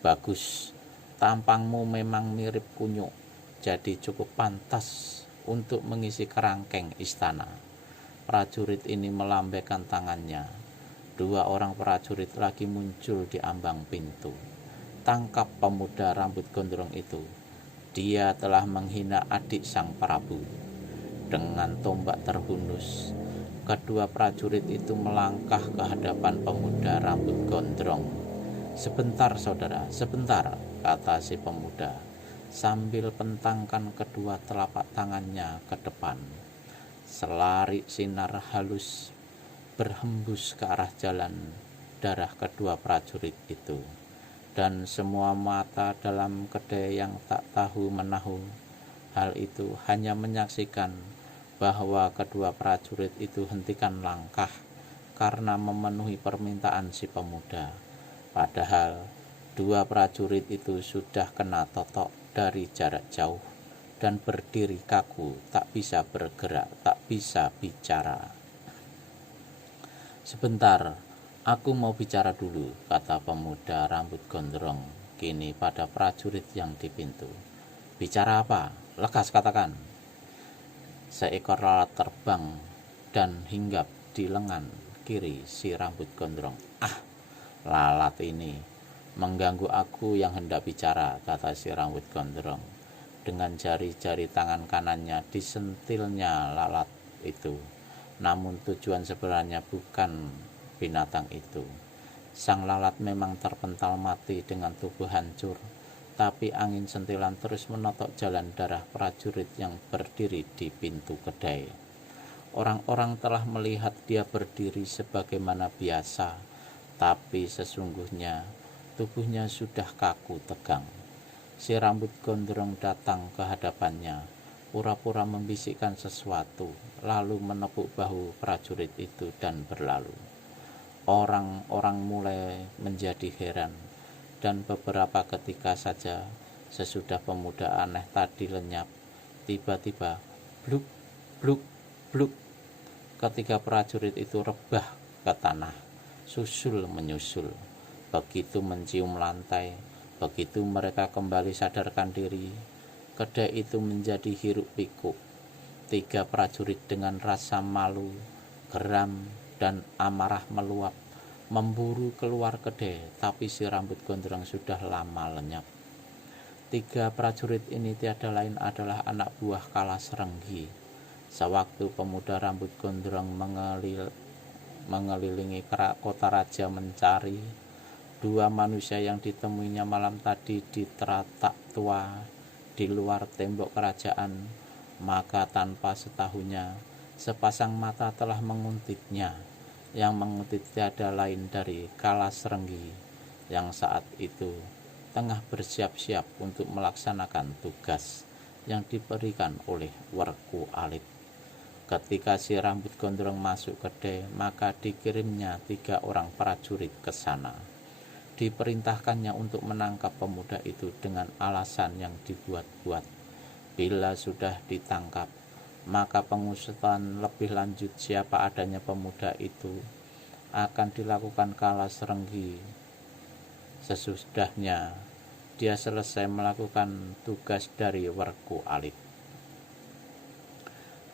Bagus, tampangmu memang mirip kunyuk, jadi cukup pantas untuk mengisi kerangkeng istana. Prajurit ini melambaikan tangannya. Dua orang prajurit lagi muncul di ambang pintu. Tangkap pemuda rambut gondrong itu. Dia telah menghina adik sang Prabu. Dengan tombak terhunus, kedua prajurit itu melangkah ke hadapan pemuda rambut gondrong. "Sebentar saudara, sebentar," kata si pemuda, sambil pentangkan kedua telapak tangannya ke depan. Selarik sinar halus berhembus ke arah jalan darah kedua prajurit itu, dan semua mata dalam kedai yang tak tahu menahu hal itu hanya menyaksikan bahwa kedua prajurit itu hentikan langkah karena memenuhi permintaan si pemuda. Padahal dua prajurit itu sudah kena totok dari jarak jauh dan berdiri kaku, tak bisa bergerak, tak bisa bicara. "Sebentar, aku mau bicara dulu," kata pemuda rambut gondrong kini pada prajurit yang di pintu. "Bicara apa? Lekas katakan." Seekor lalat terbang dan hinggap di lengan kiri si rambut gondrong. "Ah, lalat ini mengganggu aku yang hendak bicara," kata si rambut gondrong. Dengan jari-jari tangan kanannya disentilnya lalat itu. Namun tujuan sebenarnya bukan binatang itu. Sang lalat memang terpental mati dengan tubuh hancur, tapi angin sentilan terus menotok jalan darah prajurit yang berdiri di pintu kedai. Orang-orang telah melihat dia berdiri sebagaimana biasa, tapi sesungguhnya tubuhnya sudah kaku tegang. Si rambut gondrong datang ke hadapannya, pura-pura membisikkan sesuatu, lalu menepuk bahu prajurit itu dan berlalu. Orang-orang mulai menjadi heran, dan beberapa ketika saja sesudah pemuda aneh tadi lenyap, tiba-tiba bluk, bluk, bluk, ketika prajurit itu rebah ke tanah, susul menyusul. Begitu mencium lantai, begitu mereka kembali sadarkan diri, kedai itu menjadi hiruk pikuk. Tiga prajurit dengan rasa malu, geram, dan amarah meluap memburu keluar kedai, tapi si rambut gondrong sudah lama lenyap. Tiga prajurit ini tiada lain adalah anak buah Kalas Renggi. Sewaktu pemuda rambut gondrong mengelilingi kota raja mencari dua manusia yang ditemuinya malam tadi di teratak tua di luar tembok kerajaan, maka tanpa setahunya sepasang mata telah menguntitnya. Yang menguntit tiada lain dari Kalas Renggi yang saat itu tengah bersiap-siap untuk melaksanakan tugas yang diberikan oleh Werku Alit. Ketika si rambut gondrong masuk kedai, maka dikirimnya 3 orang prajurit ke sana. Diperintahkannya untuk menangkap pemuda itu dengan alasan yang dibuat-buat. Bila sudah ditangkap, maka pengusutan lebih lanjut siapa adanya pemuda itu akan dilakukan Kalas Renggi sesudahnya dia selesai melakukan tugas dari Werku Alit.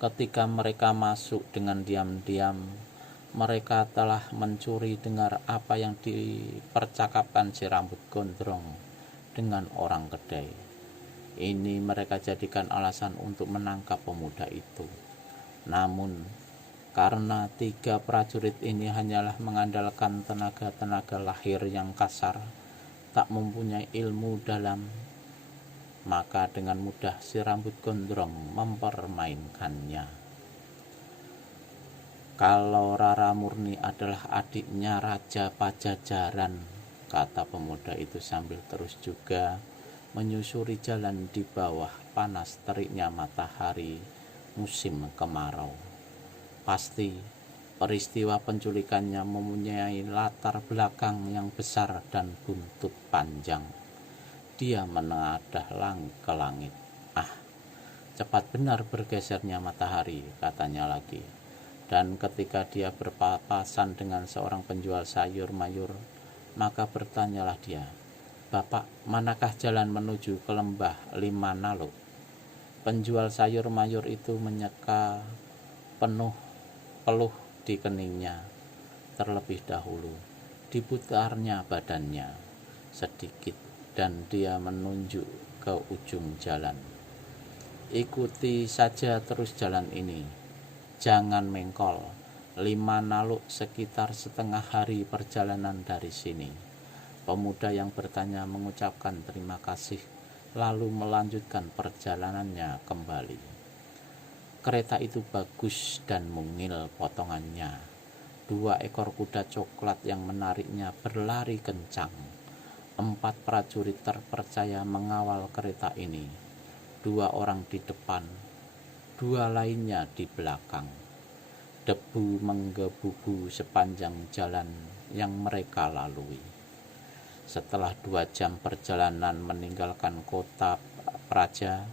Ketika mereka masuk dengan diam-diam, mereka telah mencuri dengar apa yang dipercakapkan si rambut gondrong dengan orang kedai. Ini mereka jadikan alasan untuk menangkap pemuda itu. Namun, karena 3 prajurit ini hanyalah mengandalkan tenaga-tenaga lahir yang kasar, tak mempunyai ilmu dalam, maka dengan mudah si rambut gondrong mempermainkannya. "Kalau Rara Murni adalah adiknya Raja Pajajaran," kata pemuda itu sambil terus juga menyusuri jalan di bawah panas teriknya matahari musim kemarau. Pasti peristiwa penculikannya mempunyai latar belakang yang besar dan buntut panjang. Dia menenadah ke langit. "Ah, cepat benar bergesernya matahari," katanya lagi. Dan ketika dia berpapasan dengan seorang penjual sayur mayur, maka bertanyalah dia, "Bapak, manakah jalan menuju ke lembah Lima Naluk?" Penjual sayur mayur itu menyeka penuh peluh di keningnya terlebih dahulu. Diputarnya badannya sedikit dan dia menunjuk ke ujung jalan. "Ikuti saja terus jalan ini. Jangan mengkol. 5 Naluk sekitar setengah hari perjalanan dari sini." Pemuda yang bertanya mengucapkan terima kasih lalu melanjutkan perjalanannya kembali. Kereta itu bagus dan mungil potongannya. 2 ekor kuda coklat yang menariknya berlari kencang. 4 prajurit terpercaya mengawal kereta ini. 2 orang di depan, 2 lainnya di belakang. Debu menggebu-gebu sepanjang jalan yang mereka lalui. Setelah 2 jam perjalanan meninggalkan kota Praja,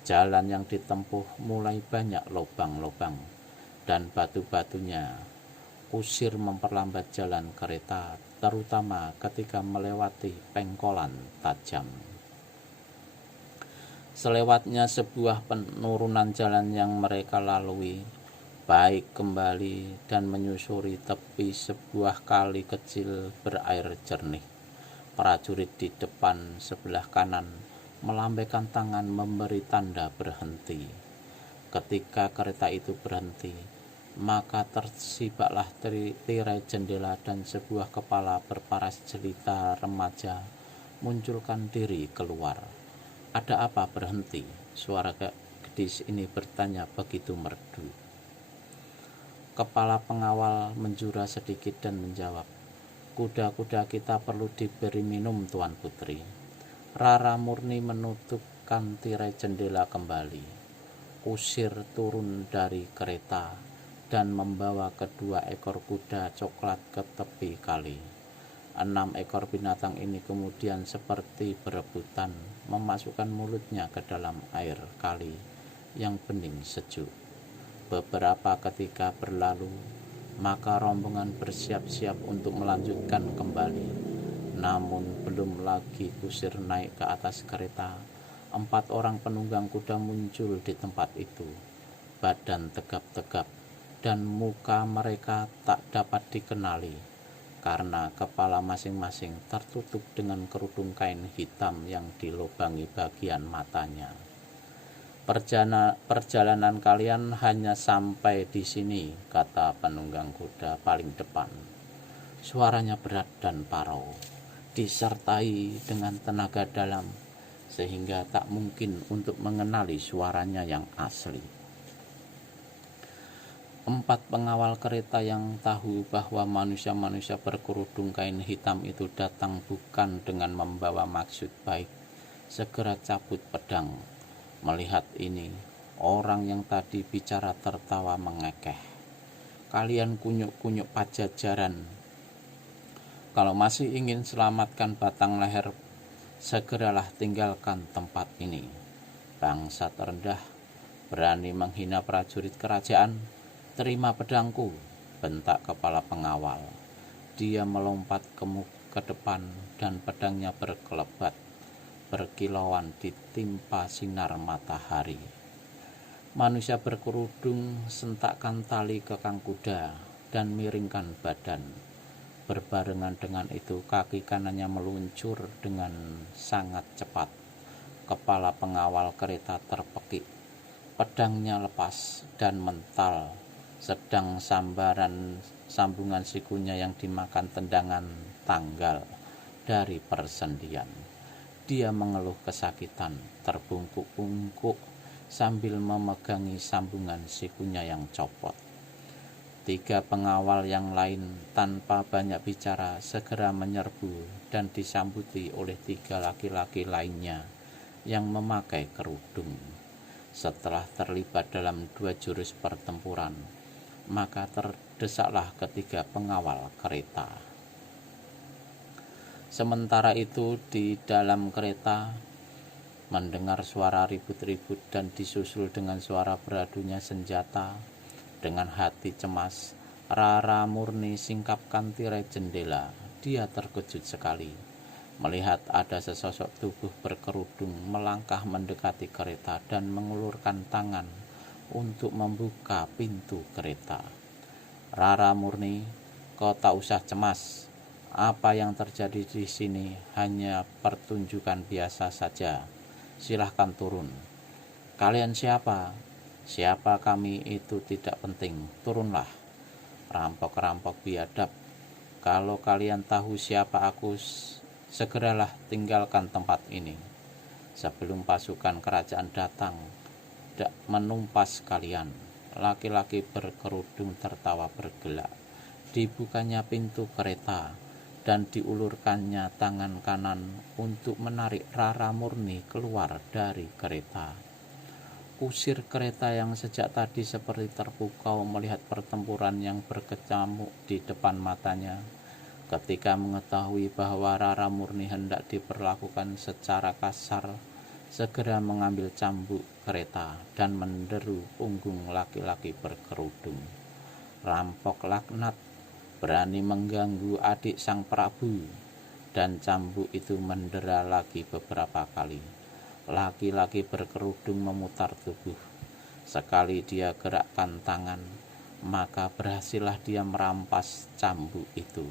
jalan yang ditempuh mulai banyak lubang-lubang dan batu-batunya. Kusir memperlambat jalan kereta, terutama ketika melewati pengkolan tajam. Selewatnya sebuah penurunan jalan yang mereka lalui, baik kembali dan menyusuri tepi sebuah kali kecil berair jernih. Prajurit di depan sebelah kanan melambaikan tangan memberi tanda berhenti. Ketika kereta itu berhenti, maka tersibaklah tirai jendela dan sebuah kepala berparas jelita remaja munculkan diri keluar. "Ada apa berhenti?" Suara gadis ini bertanya begitu merdu. Kepala pengawal menjura sedikit dan menjawab, "Kuda-kuda kita perlu diberi minum, Tuan Putri." Rara Murni menutupkan tirai jendela kembali. Kusir turun dari kereta dan membawa kedua ekor kuda coklat ke tepi kali. 6 ekor binatang ini kemudian seperti berebutan memasukkan mulutnya ke dalam air kali yang bening sejuk. Beberapa ketika berlalu, maka rombongan bersiap-siap untuk melanjutkan kembali. Namun belum lagi kusir naik ke atas kereta, 4 orang penunggang kuda muncul di tempat itu. Badan tegap-tegap dan muka mereka tak dapat dikenali karena kepala masing-masing tertutup dengan kerudung kain hitam yang dilubangi bagian matanya. Perjalanan kalian hanya sampai di sini," kata penunggang kuda paling depan. Suaranya berat dan parau, disertai dengan tenaga dalam, sehingga tak mungkin untuk mengenali suaranya yang asli. 4 pengawal kereta yang tahu bahwa manusia-manusia berkerudung kain hitam itu datang bukan dengan membawa maksud baik, segera cabut pedang. Melihat ini, orang yang tadi bicara tertawa mengekeh. "Kalian kunyuk-kunyuk Pajajaran, kalau masih ingin selamatkan batang leher, segeralah tinggalkan tempat ini. Bangsat rendah, berani menghina prajurit kerajaan? Terima pedangku," bentak kepala pengawal. Dia melompat ke depan dan pedangnya berkelebat, berkilauan ditimpa sinar matahari. Manusia berkerudung sentakkan tali kekang kuda dan miringkan badan. Berbarengan dengan itu, kaki kanannya meluncur dengan sangat cepat. Kepala pengawal kereta terpekik, pedangnya lepas dan mental, sedang sambungan sikunya yang dimakan tendangan tanggal dari persendian. Dia mengeluh kesakitan, terbungkuk-bungkuk sambil memegangi sambungan sikunya yang copot. 3 pengawal yang lain tanpa banyak bicara segera menyerbu dan disambuti oleh 3 laki-laki lainnya yang memakai kerudung. Setelah terlibat dalam 2 jurus pertempuran, maka terdesaklah ketiga pengawal kereta. Sementara itu di dalam kereta mendengar suara ribut-ribut dan disusul dengan suara beradunya senjata. Dengan hati cemas, Rara Murni singkapkan tirai jendela. Dia terkejut sekali. melihat ada sesosok tubuh berkerudung melangkah mendekati kereta dan mengulurkan tangan untuk membuka pintu kereta. Rara Murni, kau tak usah cemas. Apa yang terjadi di sini hanya pertunjukan biasa saja. Silahkan turun. Kalian siapa? Siapa kami itu tidak penting. Turunlah. Rampok-rampok biadab. Kalau kalian tahu siapa aku, segeralah tinggalkan tempat ini sebelum pasukan kerajaan datang menumpas kalian. Laki-laki berkerudung tertawa bergelak. Dibukanya pintu kereta dan diulurkannya tangan kanan untuk menarik Rara Murni keluar dari kereta. Kusir kereta yang sejak tadi seperti terpukau melihat pertempuran yang berkecamuk di depan matanya. Ketika mengetahui bahwa Rara Murni hendak diperlakukan secara kasar, segera mengambil cambuk kereta dan menderu punggung laki-laki berkerudung. Rampok laknat, berani mengganggu adik sang Prabu. Dan cambuk itu mendera lagi beberapa kali. Laki-laki berkerudung memutar tubuh. Sekali dia gerakkan tangan, maka berhasillah dia merampas cambuk itu.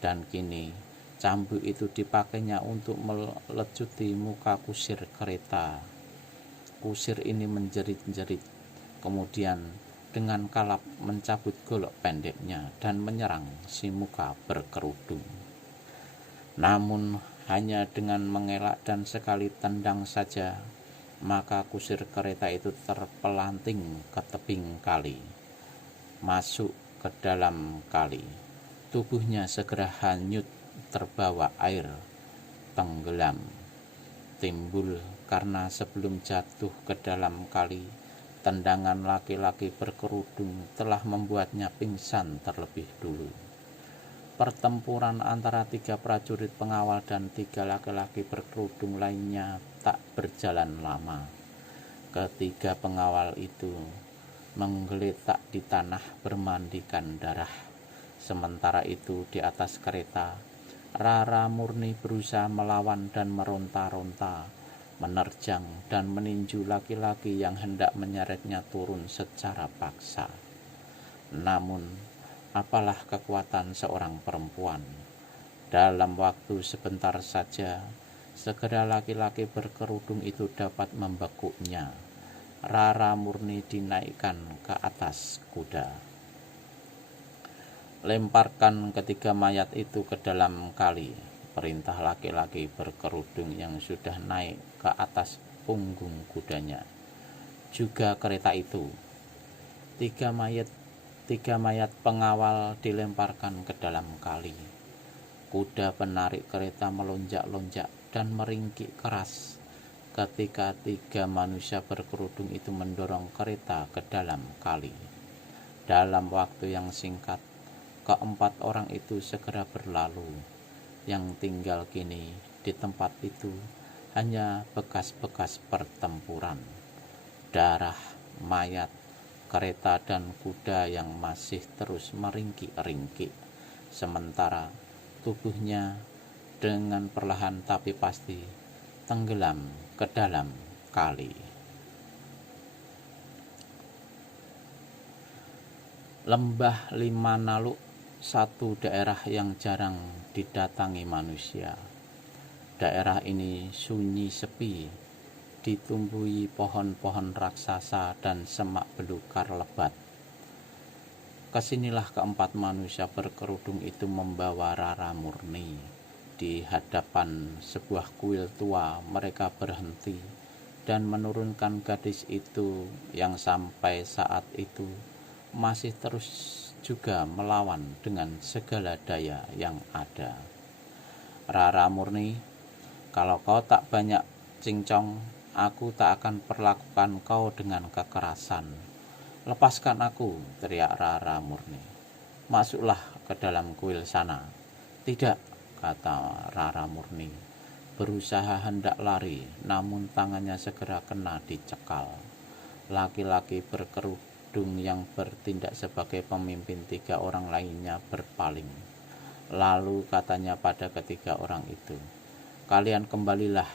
Dan kini cambuk itu dipakainya untuk melecuti muka kusir kereta. Kusir ini menjerit-jerit, kemudian dengan kalap mencabut golok pendeknya dan menyerang si muka berkerudung. Namun hanya dengan mengelak dan sekali tendang saja, maka kusir kereta itu terpelanting ke tebing kali, masuk ke dalam kali. Tubuhnya segera hanyut terbawa air, tenggelam. Timbul karena sebelum jatuh ke dalam kali, tendangan laki-laki berkerudung telah membuatnya pingsan terlebih dulu. Pertempuran antara 3 prajurit pengawal dan 3 laki-laki berkerudung lainnya tak berjalan lama. Ketiga pengawal itu menggeletak di tanah bermandikan darah. Sementara itu di atas kereta, Rara Murni berusaha melawan dan meronta-ronta, menerjang dan meninju laki-laki yang hendak menyeretnya turun secara paksa. Namun apalah kekuatan seorang perempuan. Dalam waktu sebentar saja, segera laki-laki berkerudung itu dapat membekuknya. Rara Murni dinaikkan ke atas kuda. Lemparkan ketiga mayat itu ke dalam kali, perintah laki-laki berkerudung yang sudah naik ke atas punggung kudanya. Juga kereta itu. Tiga mayat pengawal dilemparkan ke dalam kali. Kuda penarik kereta melonjak-lonjak dan meringkik keras ketika 3 manusia berkerudung itu mendorong kereta ke dalam kali. Dalam waktu yang singkat, keempat orang itu segera berlalu. Yang tinggal kini di tempat itu hanya bekas-bekas pertempuran, darah, mayat, kereta dan kuda yang masih terus meringkik-ringkik, sementara tubuhnya dengan perlahan tapi pasti tenggelam ke dalam kali. Lembah Limanaluk, satu daerah yang jarang didatangi manusia. Daerah ini sunyi sepi, ditumbuhi pohon-pohon raksasa dan semak belukar lebat. Kesinilah keempat manusia berkerudung itu membawa Rara Murni. Di hadapan sebuah kuil tua mereka berhenti dan menurunkan gadis itu yang sampai saat itu masih terus juga melawan dengan segala daya yang ada. Rara Murni, kalau kau tak banyak cincong, aku tak akan perlakukan kau dengan kekerasan. Lepaskan aku, teriak Rara Murni. Masuklah ke dalam kuil sana. Tidak, kata Rara Murni. Berusaha hendak lari, namun tangannya segera kena dicekal. Laki-laki berkerudung yang bertindak sebagai pemimpin 3 orang lainnya berpaling. Lalu katanya pada ketiga orang itu, kalian kembalilah,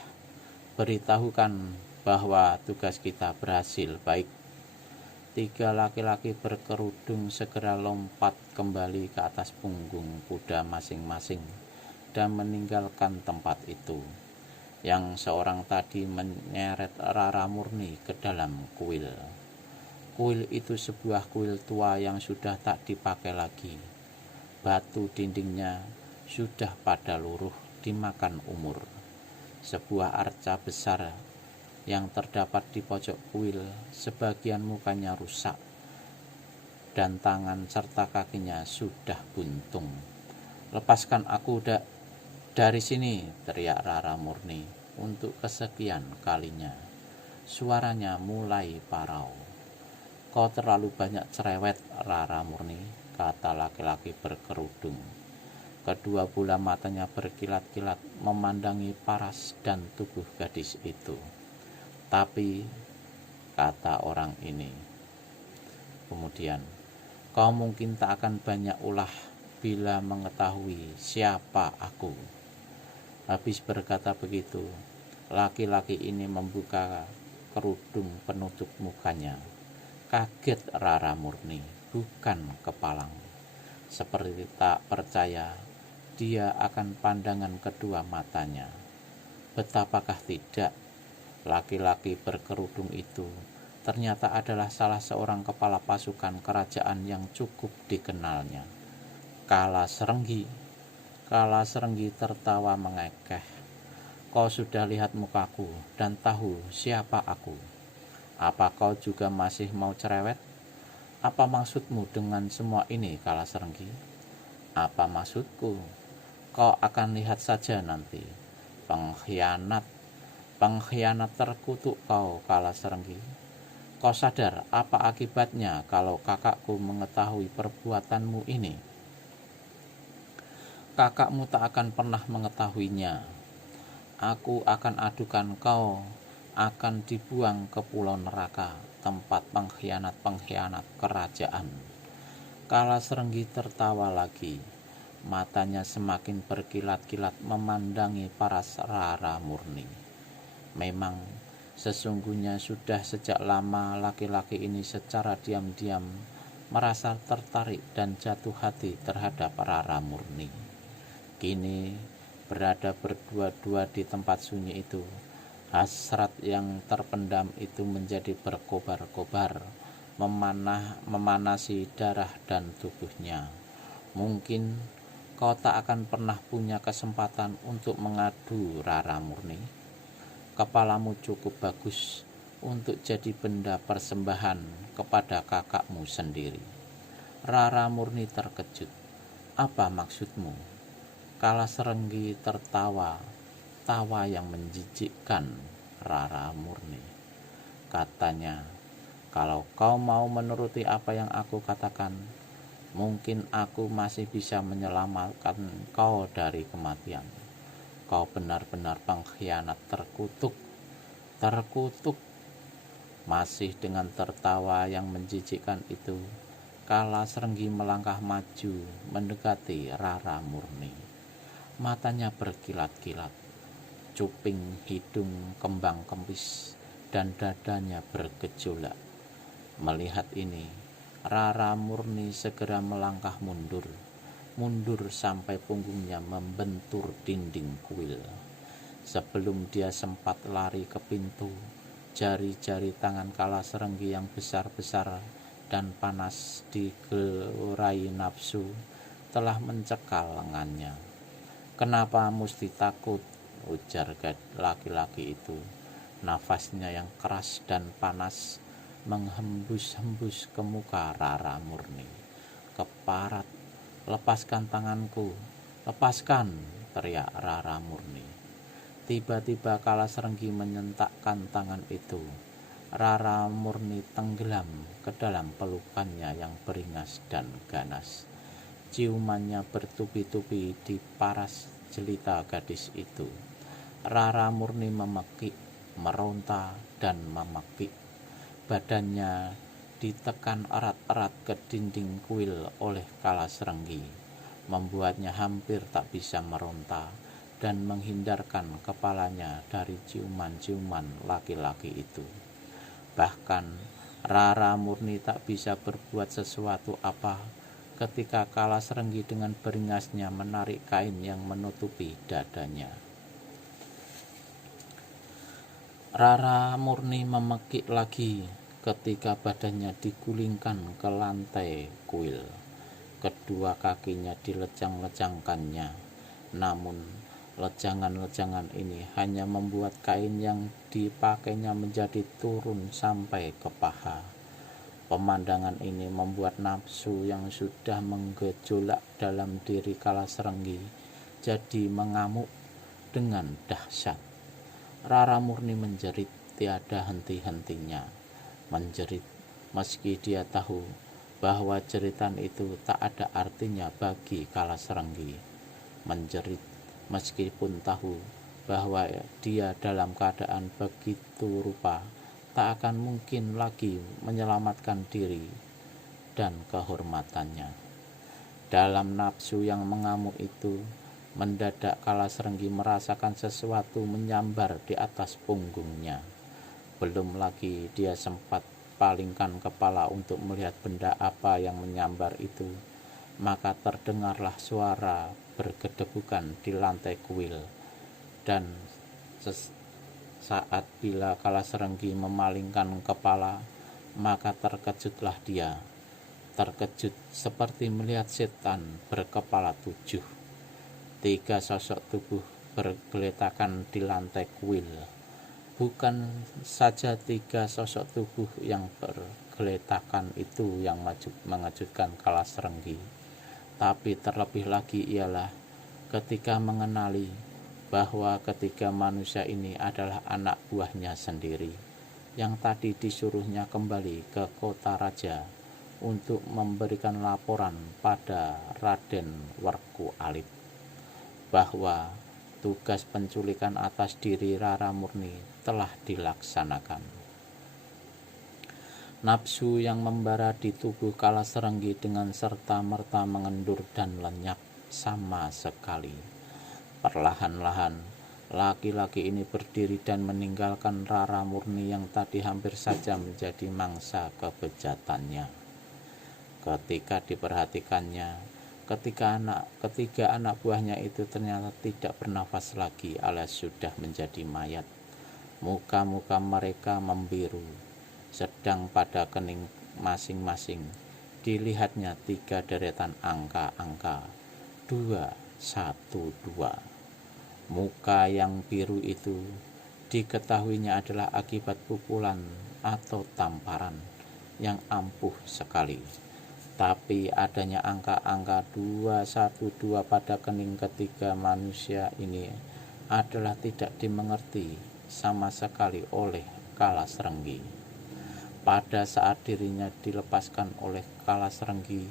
beritahukan bahwa tugas kita berhasil. Baik. 3 laki-laki berkerudung segera lompat kembali ke atas punggung kuda masing-masing dan meninggalkan tempat itu. Yang seorang tadi menyeret Rara Murni ke dalam kuil. Kuil itu sebuah kuil tua yang sudah tak dipakai lagi. Batu dindingnya sudah pada luruh dimakan umur. Sebuah arca besar yang terdapat di pojok kuil, sebagian mukanya rusak dan tangan serta kakinya sudah buntung. Lepaskan aku dari sini, teriak Rara Murni untuk kesekian kalinya. Suaranya mulai parau. Kau terlalu banyak cerewet, Rara Murni, kata laki-laki berkerudung. Kedua bola matanya berkilat-kilat memandangi paras dan tubuh gadis itu. Tapi, kata orang ini, kemudian, kau mungkin tak akan banyak ulah bila mengetahui siapa aku. Habis berkata begitu, laki-laki ini membuka kerudung penutup mukanya. Kaget Rara Murni, bukan kepalang. Seperti tak percaya dia akan pandangan kedua matanya. Betapakah tidak, laki-laki berkerudung itu ternyata adalah salah seorang kepala pasukan kerajaan yang cukup dikenalnya, Kala Serenggi. Kala Serenggi tertawa mengekeh. Kau sudah lihat mukaku dan tahu siapa aku. Apa kau juga masih mau cerewet? Apa maksudmu dengan semua ini, Kala Serenggi? Apa maksudku? Kau akan lihat saja nanti. Pengkhianat terkutuk kau, Kala Serenggi. Kau sadar apa akibatnya kalau kakakku mengetahui perbuatanmu ini? Kakakmu tak akan pernah mengetahuinya. Aku akan adukan kau, akan dibuang ke pulau neraka, tempat pengkhianat-pengkhianat kerajaan. Kala Serenggi tertawa lagi. Matanya semakin berkilat-kilat memandangi paras Rara Murni. Memang sesungguhnya sudah sejak lama laki-laki ini secara diam-diam merasa tertarik dan jatuh hati terhadap Rara Murni. Kini berada berdua-dua di tempat sunyi itu, hasrat yang terpendam itu menjadi berkobar-kobar, memanasi darah dan tubuhnya. Mungkin kau tak akan pernah punya kesempatan untuk mengadu, Rara Murni. Kepalamu cukup bagus untuk jadi benda persembahan kepada kakakmu sendiri. Rara Murni terkejut. Apa maksudmu? Kala Serenggi tertawa, tawa yang menjijikkan Rara Murni. Katanya, kalau kau mau menuruti apa yang aku katakan, mungkin aku masih bisa menyelamatkan kau dari kematian. Kau benar-benar pengkhianat terkutuk. Masih dengan tertawa yang menjijikkan itu, Kala Serenggi melangkah maju mendekati Rara Murni. Matanya berkilat-kilat, cuping hidung kembang kempis, dan dadanya bergejolak. Melihat ini, Rara Murni segera melangkah mundur sampai punggungnya membentur dinding kuil. Sebelum dia sempat lari ke pintu, jari-jari tangan Kala Serenggi yang besar-besar dan panas digelorai nafsu telah mencekal lengannya. Kenapa mesti takut? Ujar laki-laki itu. Nafasnya yang keras dan panas menghembus-hembus ke muka Rara Murni. Keparat, lepaskan tanganku, lepaskan, teriak Rara Murni. Tiba-tiba Kala Serenggi menyentakkan tangan itu. Rara Murni tenggelam ke dalam pelukannya yang beringas dan ganas. Ciumannya bertubi-tubi di paras jelita gadis itu. Rara Murni memekik, meronta, dan memekik. Badannya ditekan erat-erat ke dinding kuil oleh Kala Serenggi, membuatnya hampir tak bisa meronta dan menghindarkan kepalanya dari ciuman-ciuman laki-laki itu. Bahkan Rara murni tak bisa berbuat sesuatu apa ketika Kalas Renggi dengan beringasnya menarik kain yang menutupi dadanya. Rara murni memekik lagi ketika badannya digulingkan ke lantai kuil. Kedua kakinya dilecang-lecangkannya, namun lejangan-lejangan ini hanya membuat kain yang dipakainya menjadi turun sampai ke paha. Pemandangan ini membuat nafsu yang sudah menggejolak dalam diri Kalas Renggi jadi mengamuk dengan dahsyat. Rara murni menjerit tiada henti-hentinya, menjerit meski dia tahu bahwa jeritan itu tak ada artinya bagi Kalas Renggi, menjerit meskipun tahu bahwa dia dalam keadaan begitu rupa tak akan mungkin lagi menyelamatkan diri dan kehormatannya. Dalam nafsu yang mengamuk itu, mendadak Kalas Renggi merasakan sesuatu menyambar di atas punggungnya. Belum lagi dia sempat palingkan kepala untuk melihat benda apa yang menyambar itu, maka terdengarlah suara bergedebukan di lantai kuil. Dan saat bila Kalas Renggi memalingkan kepala, maka terkejutlah dia. Terkejut seperti melihat setan berkepala 7. 3 sosok tubuh bergeletakan di lantai kuil. Bukan saja 3 sosok tubuh yang bergeletakan itu yang mengejutkan Kalas Renggi, tapi terlebih lagi ialah ketika mengenali bahwa ketiga manusia ini adalah anak buahnya sendiri yang tadi disuruhnya kembali ke kota raja untuk memberikan laporan pada Raden Werku Alit bahwa tugas penculikan atas diri Rara Murni telah dilaksanakan. Nafsu yang membara di tubuh Kalas Renggi dengan serta-merta mengendur dan lenyap sama sekali. Perlahan-lahan, laki-laki ini berdiri dan meninggalkan Rara Murni yang tadi hampir saja menjadi mangsa kebejatannya. Ketika diperhatikannya, ketiga anak buahnya itu ternyata tidak bernafas lagi alias sudah menjadi mayat. Muka-muka mereka membiru, sedang pada kening masing-masing dilihatnya 3 deretan angka-angka 2, 1, 2. Muka yang biru itu diketahuinya adalah akibat pukulan atau tamparan yang ampuh sekali. Tapi adanya angka-angka 2, 1, 2 pada kening ketiga manusia ini adalah tidak dimengerti sama sekali oleh Kalas Renggi. Pada saat dirinya dilepaskan oleh Kalas Renggi,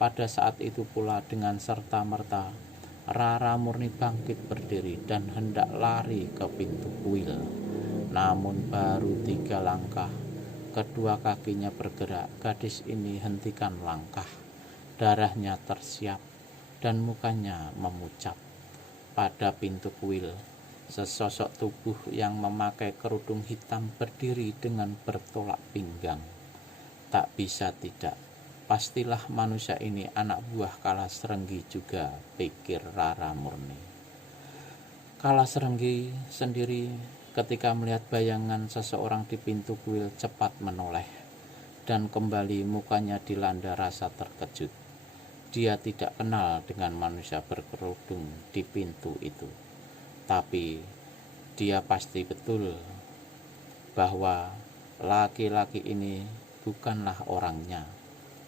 pada saat itu pula dengan serta-merta Rara Murni bangkit berdiri dan hendak lari ke pintu kuil. Namun baru 3 langkah, kedua kakinya bergerak. Gadis ini hentikan langkah. Darahnya tersiap dan mukanya memucat. Pada pintu kuil, sesosok tubuh yang memakai kerudung hitam berdiri dengan bertolak pinggang. Tak bisa tidak, pastilah manusia ini anak buah Kalas Renggi juga, pikir Rara Murni. Kalas Renggi sendiri ketika melihat bayangan seseorang di pintu kuil cepat menoleh, dan kembali mukanya dilanda rasa terkejut. Dia tidak kenal dengan manusia berkerudung di pintu itu, tapi dia pasti betul bahwa laki-laki ini bukanlah orangnya,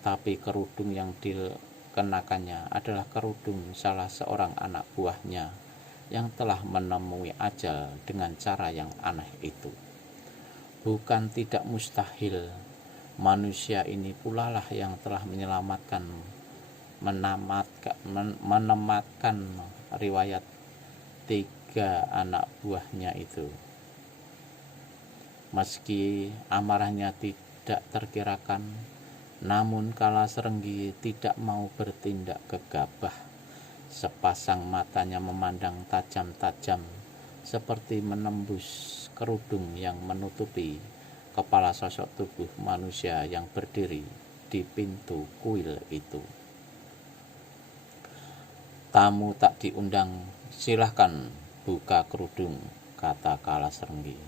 tapi kerudung yang dikenakannya adalah kerudung salah seorang anak buahnya yang telah menemui ajal dengan cara yang aneh itu. Bukan tidak mustahil manusia ini pula lah yang telah menematkan riwayat 3 anak buahnya itu. Meski amarahnya tidak terkirakan, namun Kalas Renggi tidak mau bertindak gegabah. Sepasang matanya memandang tajam-tajam seperti menembus kerudung yang menutupi kepala sosok tubuh manusia yang berdiri di pintu kuil itu. "Tamu tak diundang, silahkan buka kerudung," kata Kalasrenggi.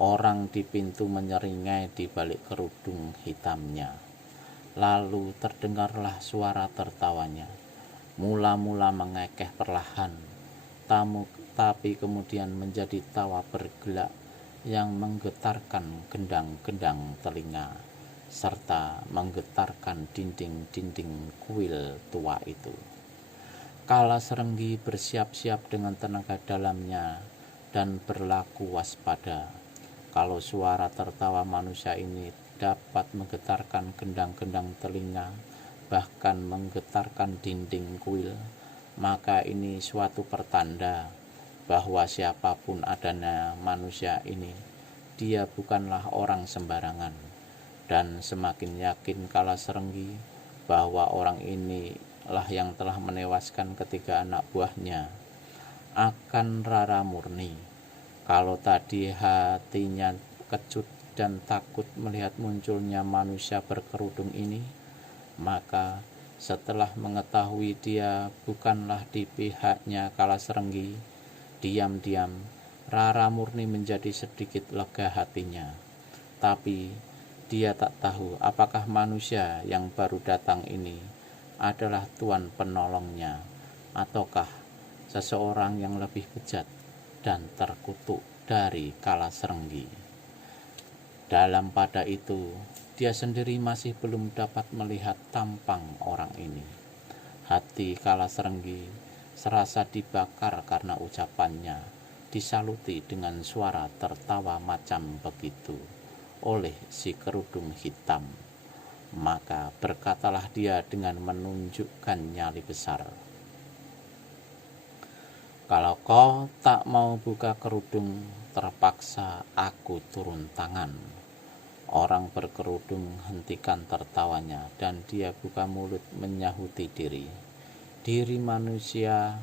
Orang di pintu menyeringai di balik kerudung hitamnya. Lalu terdengarlah suara tertawanya. Mula-mula mengekeh perlahan, tapi kemudian menjadi tawa bergelak yang menggetarkan gendang-gendang telinga, serta menggetarkan dinding-dinding kuil tua itu. Kalasrenggi bersiap-siap dengan tenaga dalamnya dan berlaku waspada. Kalau suara tertawa manusia ini dapat menggetarkan gendang-gendang telinga, bahkan menggetarkan dinding kuil, maka ini suatu pertanda bahwa siapapun adanya manusia ini, dia bukanlah orang sembarangan. Dan semakin yakin Kalasrenggi bahwa orang inilah yang telah menewaskan ketiga anak buahnya, akan Rara murni. Kalau tadi hatinya kecut dan takut melihat munculnya manusia berkerudung ini, maka setelah mengetahui dia bukanlah di pihaknya Kalasrenggi, diam-diam Rara murni menjadi sedikit lega hatinya. Tapi dia tak tahu apakah manusia yang baru datang ini adalah tuan penolongnya, ataukah seseorang yang lebih bejat dan terkutuk dari Kalasrenggi. Dalam pada itu, dia sendiri masih belum dapat melihat tampang orang ini. Hati Kalasrenggi serasa dibakar karena ucapannya disaluti dengan suara tertawa macam begitu oleh si kerudung hitam. Maka berkatalah dia dengan menunjukkan nyali besar, "Kalau kau tak mau buka kerudung, terpaksa aku turun tangan." Orang berkerudung hentikan tertawanya dan dia buka mulut menyahuti diri. Diri manusia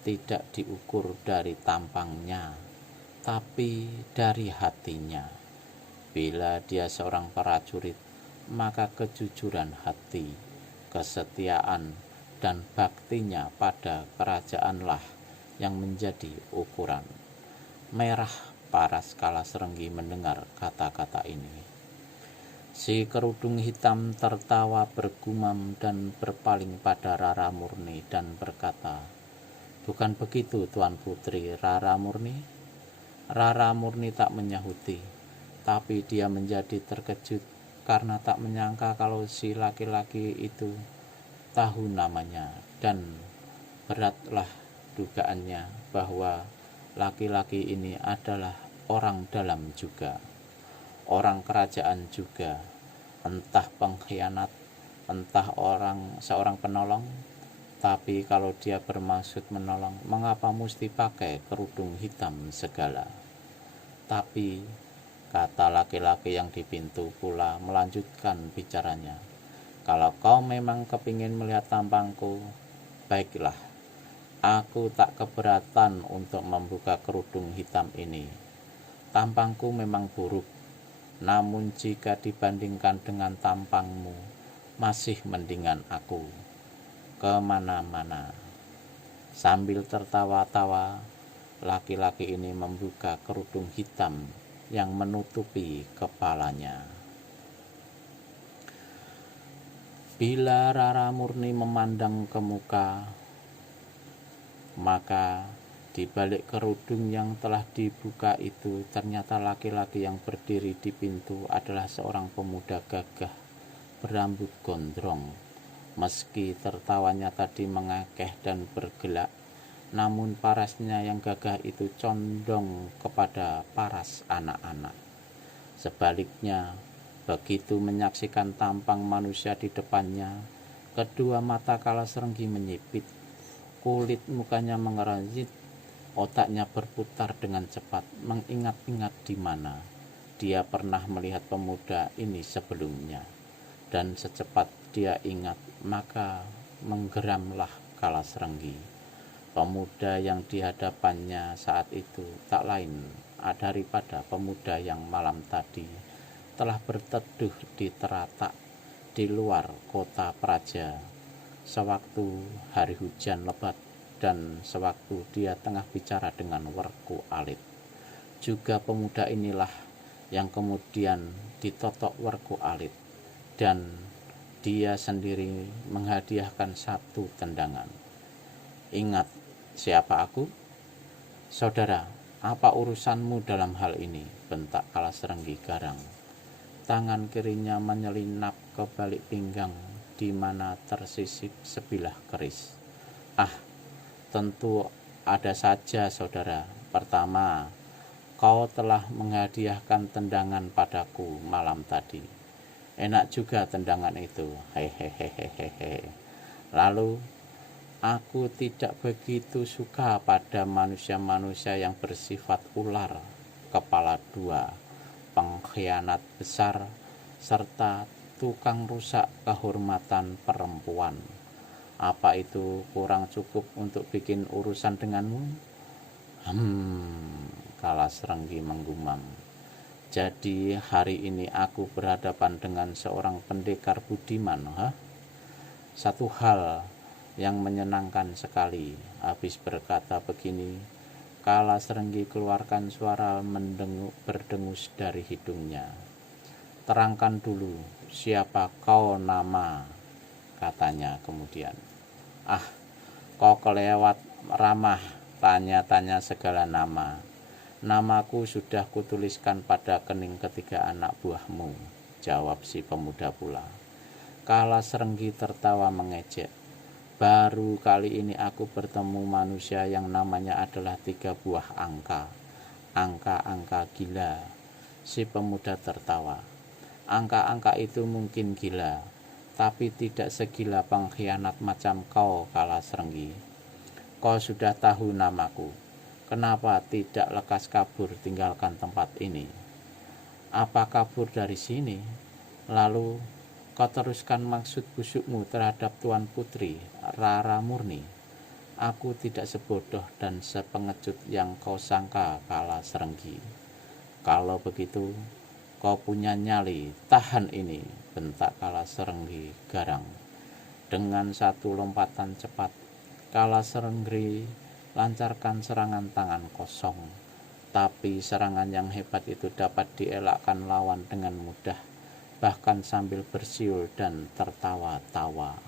tidak diukur dari tampangnya, tapi dari hatinya. Bila dia seorang prajurit, maka kejujuran hati, kesetiaan, dan baktinya pada kerajaanlah yang menjadi ukuran. Merah paras Kalasrenggi mendengar kata-kata ini. Si kerudung hitam tertawa bergumam dan berpaling pada Rara murni dan berkata, "Bukan begitu, Tuan Putri Rara murni?" Rara murni tak menyahuti, tapi dia menjadi terkejut karena tak menyangka kalau si laki-laki itu tahu namanya, dan beratlah dugaannya bahwa laki-laki ini adalah orang dalam juga, orang kerajaan juga, entah pengkhianat, entah seorang penolong. Tapi kalau dia bermaksud menolong, mengapa mesti pakai kerudung hitam segala? Tapi kata laki-laki yang di pintu pula melanjutkan bicaranya, "Kalau kau memang kepingin melihat tampangku, baiklah, aku tak keberatan untuk membuka kerudung hitam ini. Tampangku memang buruk, namun jika dibandingkan dengan tampangmu, masih mendingan aku kemana-mana." Sambil tertawa-tawa, laki-laki ini membuka kerudung hitam yang menutupi kepalanya. Bila Rara murni memandang ke muka, maka di balik kerudung yang telah dibuka itu ternyata laki-laki yang berdiri di pintu adalah seorang pemuda gagah berambut gondrong. Meski tertawanya tadi mengekeh dan bergelak, namun parasnya yang gagah itu condong kepada paras anak-anak. Sebaliknya, begitu menyaksikan tampang manusia di depannya, kedua mata Kalasrenggi menyipit, kulit mukanya mengernyit, otaknya berputar dengan cepat, mengingat-ingat di mana dia pernah melihat pemuda ini sebelumnya. Dan secepat dia ingat, maka menggeramlah Kalasrenggi. Pemuda yang di hadapannya saat itu tak lain daripada pemuda yang malam tadi telah berteduh di teratak di luar kota Praja sewaktu hari hujan lebat dan sewaktu dia tengah bicara dengan Werku Alit. Juga pemuda inilah yang kemudian ditotok Werku Alit dan dia sendiri menghadiahkan satu tendangan. Ingat siapa aku? Saudara, apa urusanmu dalam hal ini? Bentak Kalasrenggi garang. Tangan kirinya menyelinap ke balik pinggang di mana tersisip sebilah keris. Ah, tentu ada saja saudara. Pertama, kau telah menghadiahkan tendangan padaku malam tadi. Enak juga tendangan itu. Hehehehehe. Lalu, aku tidak begitu suka pada manusia-manusia yang bersifat ular, kepala dua, pengkhianat besar, serta tukang rusak kehormatan perempuan. Apa itu kurang cukup untuk bikin urusan denganmu? Kalasrenggi menggumam. Jadi hari ini aku berhadapan dengan seorang pendekar budiman, Satu hal yang menyenangkan sekali. Habis berkata begini, Kalasrenggi keluarkan suara berdengus dari hidungnya. Terangkan dulu, siapa kau nama? Katanya kemudian. Ah, kau kelewat ramah, tanya-tanya segala nama. Namaku sudah kutuliskan pada kening ketiga anak buahmu, jawab si pemuda pula. Kalasrenggi tertawa mengejek. Baru kali ini aku bertemu manusia yang namanya adalah 3 buah angka. Angka-angka gila. Si pemuda tertawa. Angka-angka itu mungkin gila, tapi tidak segila pengkhianat macam kau, Kalasrenggi. Kau sudah tahu namaku. Kenapa tidak lekas kabur tinggalkan tempat ini? Apa kabur dari sini? Lalu kau teruskan maksud busukmu terhadap Tuan Putri Rara Murni. Aku tidak sebodoh dan sepengecut yang kau sangka, Kalasrenggi. Kalau begitu, kau punya nyali, tahan ini, bentak Kalasrenggi garang. Dengan satu lompatan cepat, Kalasrenggi lancarkan serangan tangan kosong. Tapi serangan yang hebat itu dapat dielakkan lawan dengan mudah, bahkan sambil bersiul dan tertawa-tawa.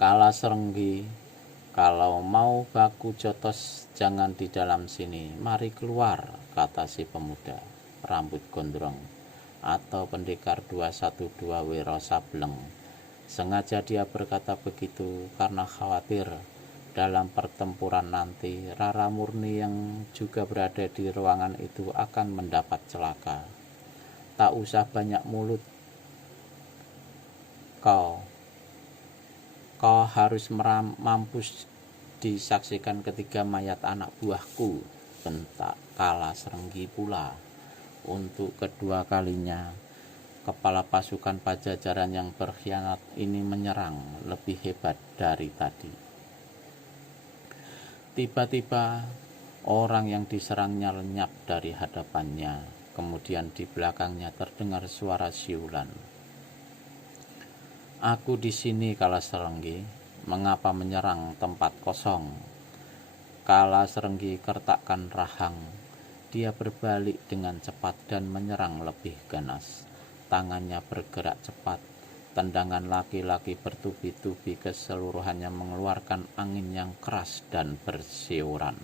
Kalasrenggi, kalau mau baku jotos jangan di dalam sini, mari keluar, kata si pemuda rambut gondrong atau pendekar 212 Wiro Sableng. Sengaja dia berkata begitu karena khawatir dalam pertempuran nanti Rara Murni yang juga berada di ruangan itu akan mendapat celaka. Tak usah banyak mulut. Kau harus mampus disaksikan ketiga mayat anak buahku, bentak Kalasrenggi pula. Untuk kedua kalinya, kepala pasukan Pajajaran yang berkhianat ini menyerang lebih hebat dari tadi. Tiba-tiba orang yang diserangnya lenyap dari hadapannya. Kemudian di belakangnya terdengar suara siulan. Aku di sini, Kalasrenggi. Mengapa menyerang tempat kosong? Kalasrenggi kertakkan rahang. Dia berbalik dengan cepat dan menyerang lebih ganas. Tangannya bergerak cepat. Tendangan laki-laki bertubi-tubi keseluruhannya mengeluarkan angin yang keras dan bersiuran.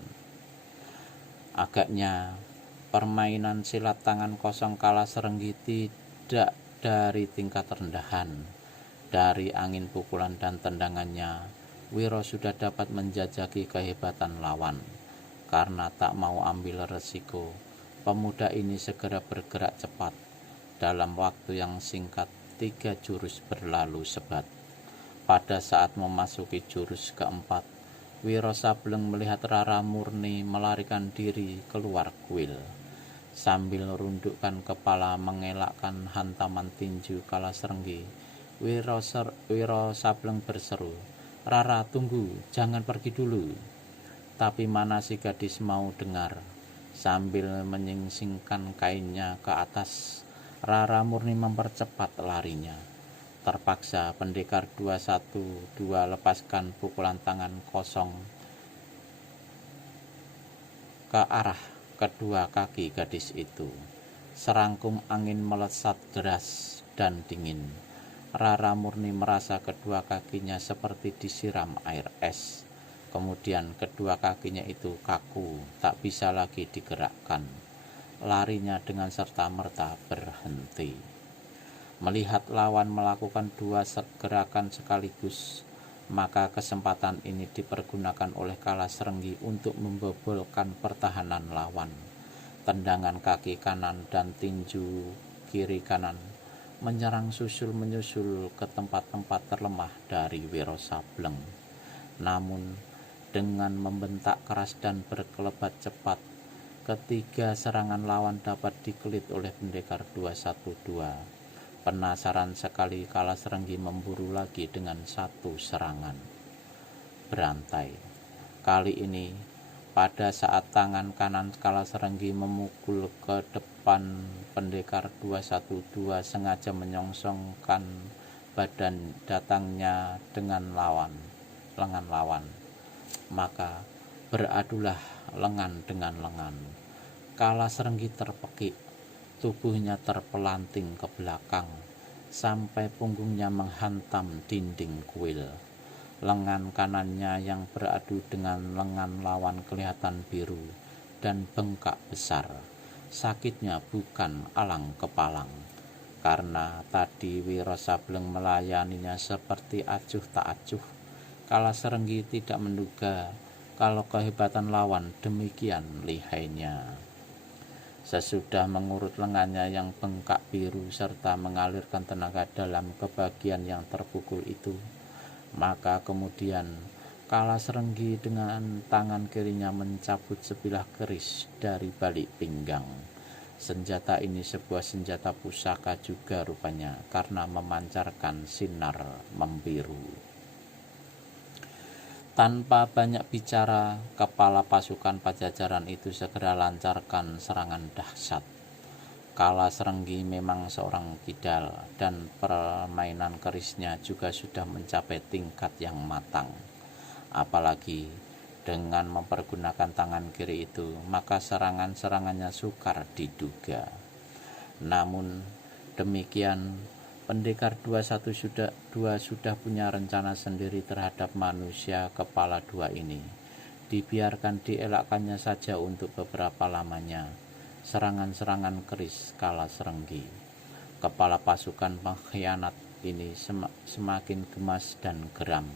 Agaknya permainan silat tangan kosong Kalasrenggi tidak dari tingkat rendahan. Dari angin pukulan dan tendangannya, Wiro sudah dapat menjajaki kehebatan lawan. Karena tak mau ambil resiko, pemuda ini segera bergerak cepat. Dalam waktu yang singkat, 3 jurus berlalu sebat. Pada saat memasuki jurus keempat, Wiro Sableng melihat Rara Murni melarikan diri keluar kuil. Sambil merundukkan kepala mengelakkan hantaman tinju Kalasrenggi, Wiro Sableng berseru, "Rara, tunggu, jangan pergi dulu." Tapi mana si gadis mau dengar. Sambil menyingsingkan kainnya ke atas, Rara murni mempercepat larinya. Terpaksa pendekar 212 lepaskan pukulan tangan kosong ke arah kedua kaki gadis itu. Serangkum angin melesat deras dan dingin. Rara murni merasa kedua kakinya seperti disiram air es. Kemudian kedua kakinya itu kaku, tak bisa lagi digerakkan. Larinya dengan serta-merta berhenti. Melihat lawan melakukan dua gerakan sekaligus, maka kesempatan ini dipergunakan oleh Kalasrenggi untuk membobolkan pertahanan lawan. Tendangan kaki kanan dan tinju kiri kanan menyerang menyusul ke tempat-tempat terlemah dari Wiro Sableng. Namun dengan membentak keras dan berkelebat cepat, ketiga serangan lawan dapat dikelit oleh pendekar 212. Penasaran sekali, Kalasrenggi memburu lagi dengan satu serangan berantai. Kali ini pada saat tangan kanan Kalasrenggi memukul ke depan, pendekar 212 sengaja menyongsongkan badan datangnya dengan lengan lawan. Maka beradulah lengan dengan lengan. Kalasrenggi terpekik, tubuhnya terpelanting ke belakang sampai punggungnya menghantam dinding kuil. Lengan kanannya yang beradu dengan lengan lawan kelihatan biru dan bengkak besar. Sakitnya bukan alang kepalang, karena tadi Wiro Sableng melayaninya seperti acuh tak acuh. Kalasrenggi tidak menduga kalau kehebatan lawan demikian lihainya. Sesudah mengurut lengannya yang bengkak biru serta mengalirkan tenaga dalam ke bagian yang terpukul itu, maka kemudian Kalasrenggi dengan tangan kirinya mencabut sebilah keris dari balik pinggang. Senjata ini sebuah senjata pusaka juga rupanya, karena memancarkan sinar membiru. Tanpa banyak bicara, kepala pasukan Pajajaran itu segera lancarkan serangan dahsyat. Kalasrenggi memang seorang kidal, dan permainan kerisnya juga sudah mencapai tingkat yang matang. Apalagi dengan mempergunakan tangan kiri itu, maka serangan-serangannya sukar diduga. Namun demikian, pendekar 212 sudah punya rencana sendiri terhadap manusia kepala dua ini. Dibiarkan dielakkannya saja untuk beberapa lamanya serangan-serangan keris Kalasrenggi. Kepala pasukan pengkhianat ini semakin gemas dan geram.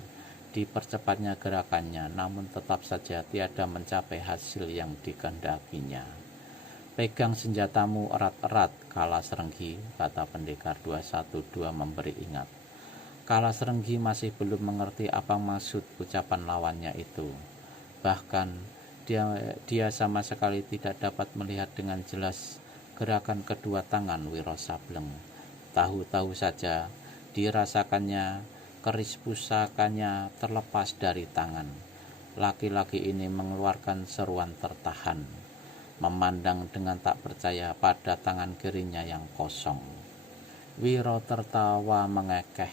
Dipercepatnya gerakannya, namun tetap saja tiada mencapai hasil yang dikehendakinya. "Pegang senjatamu erat-erat, Kalasrenggi," kata pendekar 212 memberi ingat. Kalasrenggi masih belum mengerti apa maksud ucapan lawannya itu. Bahkan dia sama sekali tidak dapat melihat dengan jelas gerakan kedua tangan Wiro Sableng. Tahu-tahu saja dirasakannya keris pusakanya terlepas dari tangan. Laki-laki ini mengeluarkan seruan tertahan, memandang dengan tak percaya pada tangan kirinya yang kosong. Wiro tertawa mengekeh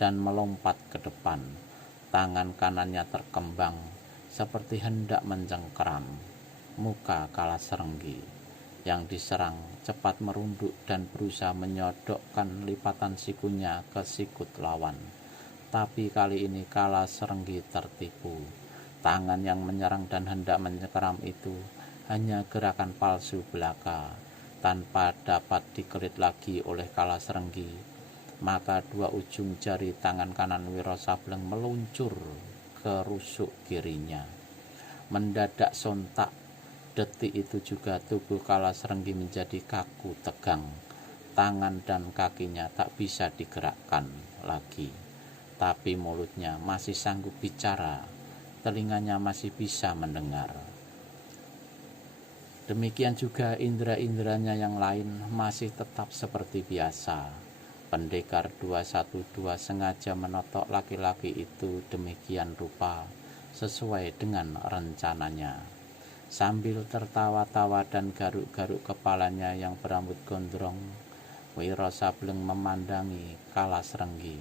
dan melompat ke depan. Tangan kanannya terkembang seperti hendak mencengkeram. Muka Kalasrenggi yang diserang cepat merunduk dan berusaha menyodokkan lipatan sikunya ke sikut lawan. Tapi kali ini Kalasrenggi tertipu. Tangan yang menyerang dan hendak mencengkeram itu hanya gerakan palsu belaka, tanpa dapat dikelit lagi oleh Kalasrenggi. Maka dua ujung jari tangan kanan Wiro Sableng meluncur ke rusuk kirinya. Mendadak sontak, detik itu juga tubuh Kalasrenggi menjadi kaku tegang. Tangan dan kakinya tak bisa digerakkan lagi, tapi mulutnya masih sanggup bicara, telinganya masih bisa mendengar. Demikian juga indera-inderanya yang lain masih tetap seperti biasa. Pendekar 212 sengaja menotok laki-laki itu demikian rupa sesuai dengan rencananya. Sambil tertawa-tawa dan garuk-garuk kepalanya yang berambut gondrong, Wiro Sableng memandangi Kalasrenggi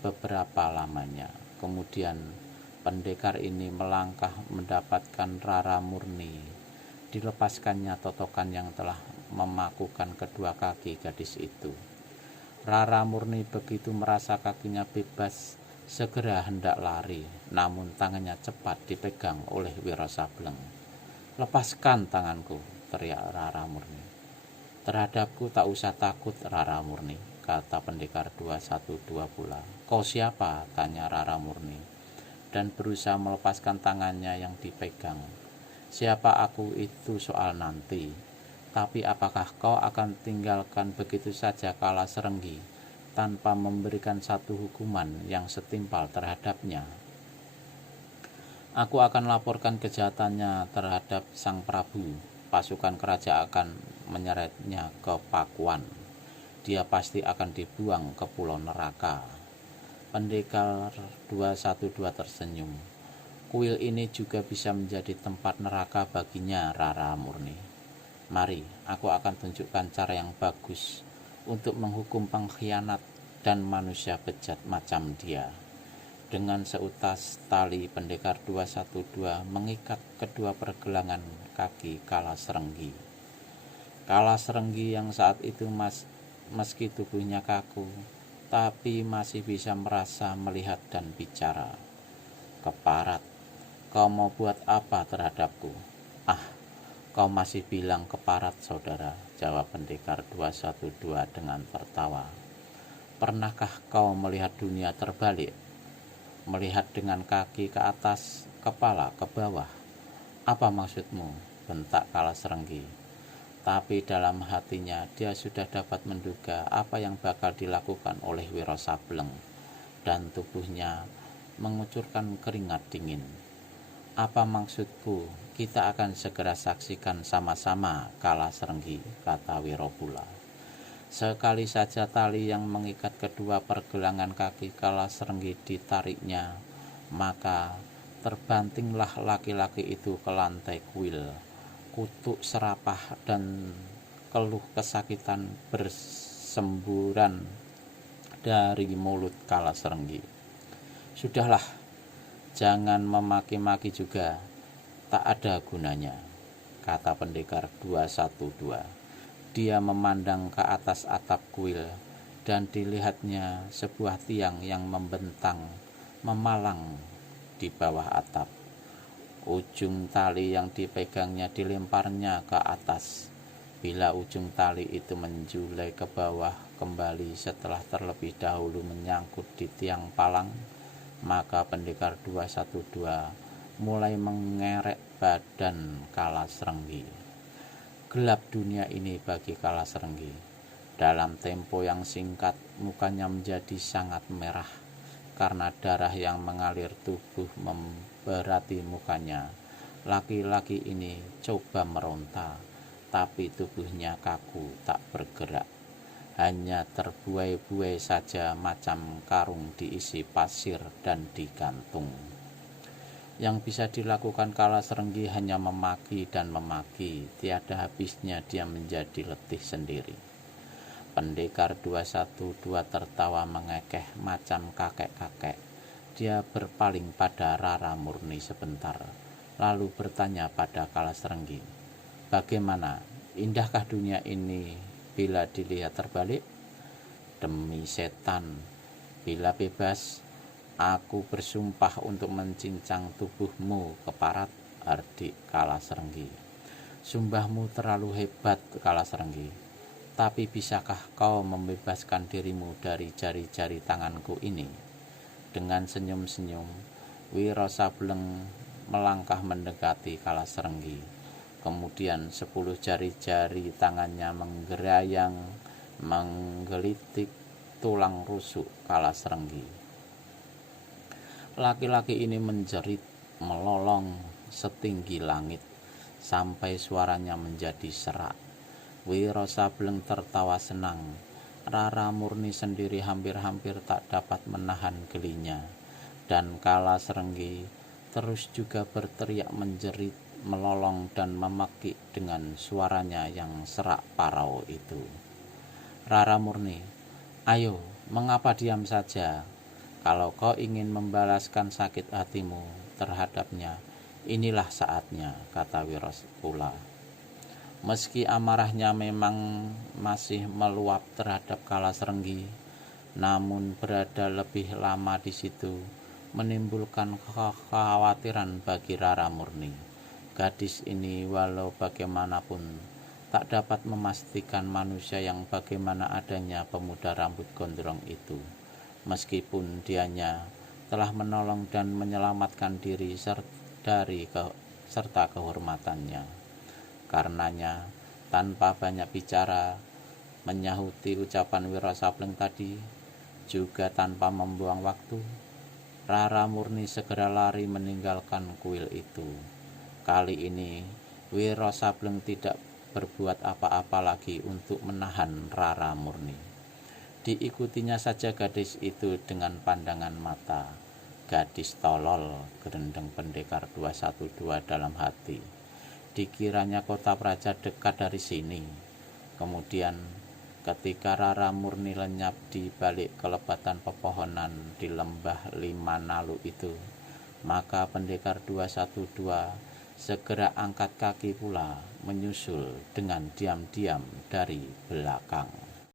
beberapa lamanya. Kemudian pendekar ini melangkah mendapatkan Rara Murni. Dilepaskannya totokan yang telah memakukan kedua kaki gadis itu. Rara Murni begitu merasa kakinya bebas, segera hendak lari, namun tangannya cepat dipegang oleh Wiro Sableng. "Lepaskan tanganku," teriak Rara Murni. "Terhadapku tak usah takut, Rara Murni," kata pendekar 212 pula. "Kau siapa?" tanya Rara Murni, dan berusaha melepaskan tangannya yang dipegang. "Siapa aku itu soal nanti. Tapi apakah kau akan tinggalkan begitu saja Kalasrenggi tanpa memberikan satu hukuman yang setimpal terhadapnya? Aku akan laporkan kejahatannya terhadap Sang Prabu. Pasukan kerajaan akan menyeretnya ke Pakuan. Dia pasti akan dibuang ke Pulau Neraka." Pendekar 212 tersenyum. "Kuil ini juga bisa menjadi tempat neraka baginya, Rara Murni. Mari, aku akan tunjukkan cara yang bagus untuk menghukum pengkhianat dan manusia bejat macam dia." Dengan seutas tali, pendekar 212 mengikat kedua pergelangan kaki Kalasrenggi. Kalasrenggi yang saat itu meski tubuhnya kaku, tapi masih bisa merasa, melihat, dan bicara. "Keparat, kau mau buat apa terhadapku?" "Ah, kau masih bilang keparat, saudara," jawab pendekar 212 dengan tertawa. "Pernahkah kau melihat dunia terbalik? Melihat dengan kaki ke atas, kepala ke bawah? Apa maksudmu?" bentak Kalasrenggi. Tapi dalam hatinya dia sudah dapat menduga apa yang bakal dilakukan oleh Wiro Sableng, dan tubuhnya mengucurkan keringat dingin. "Apa maksudku? Kita akan segera saksikan sama-sama, Kalasrenggi," kata Wiro pula. Sekali saja tali yang mengikat kedua pergelangan kaki Kalasrenggi ditariknya, maka terbantinglah laki-laki itu ke lantai kuil. Kutuk serapah dan keluh kesakitan bersemburan dari mulut Kalasrenggi. "Sudahlah, jangan memaki-maki juga, tak ada gunanya," kata pendekar 212. Dia memandang ke atas atap kuil, dan dilihatnya sebuah tiang yang membentang memalang di bawah atap. Ujung tali yang dipegangnya dilemparnya ke atas. Bila ujung tali itu menjulai ke bawah kembali setelah terlebih dahulu menyangkut di tiang palang, maka pendekar 212 mulai mengerek badan Kalasrenggi. Gelap dunia ini bagi Kalasrenggi. Dalam tempo yang singkat, mukanya menjadi sangat merah karena darah yang mengalir tubuh memberati mukanya. Laki-laki ini coba meronta, tapi tubuhnya kaku, tak bergerak. Hanya terbuai-buai saja macam karung diisi pasir dan digantung. Yang bisa dilakukan Kalasrenggi hanya memaki dan memaki. Tiada habisnya dia menjadi letih sendiri. Pendekar 212 tertawa mengekeh macam kakek-kakek. Dia berpaling pada Rara Murni sebentar, lalu bertanya pada Kalasrenggi, "Bagaimana? Indahkah dunia ini bila dilihat terbalik?" "Demi setan, bila bebas, aku bersumpah untuk mencincang tubuhmu, keparat," hardik Kalasrenggi. "Sumpahmu terlalu hebat, Kalasrenggi. Tapi bisakah kau membebaskan dirimu dari jari-jari tanganku ini?" Dengan senyum-senyum, Wiro Sableng melangkah mendekati Kalasrenggi. Kemudian 10 jari-jari tangannya menggerayang menggelitik tulang rusuk Kalasrenggi. Laki-laki ini menjerit melolong setinggi langit sampai suaranya menjadi serak. Wiro Sableng tertawa senang. Rara Murni sendiri hampir-hampir tak dapat menahan gelinya, dan Kala Serenggi terus juga berteriak menjerit, melolong dan memekik dengan suaranya yang serak parau itu. Rara Murni, ayo, mengapa diam saja? Kalau kau ingin membalaskan sakit hatimu terhadapnya, inilah saatnya, kata Wirosepula. Meski amarahnya memang masih meluap terhadap Kala Serenggi, namun berada lebih lama di situ menimbulkan kekhawatiran bagi Rara Murni. Gadis ini walau bagaimanapun tak dapat memastikan manusia yang bagaimana adanya pemuda rambut gondrong itu, meskipun dianya telah menolong dan menyelamatkan diri serta kehormatannya. Karenanya, tanpa banyak bicara, menyahuti ucapan Wiro Sableng tadi, juga tanpa membuang waktu, Rara Murni segera lari meninggalkan kuil itu. Kali ini, Wiro Sableng tidak berbuat apa-apa lagi untuk menahan Rara Murni. Diikutinya saja gadis itu dengan pandangan mata. Gadis tolol, gerendeng pendekar 212 dalam hati. Dikiranya kota Praja dekat dari sini. Kemudian ketika Rara Murni lenyap di balik kelebatan pepohonan di lembah Limanalu itu, maka pendekar 212 segera angkat kaki pula menyusul dengan diam-diam dari belakang.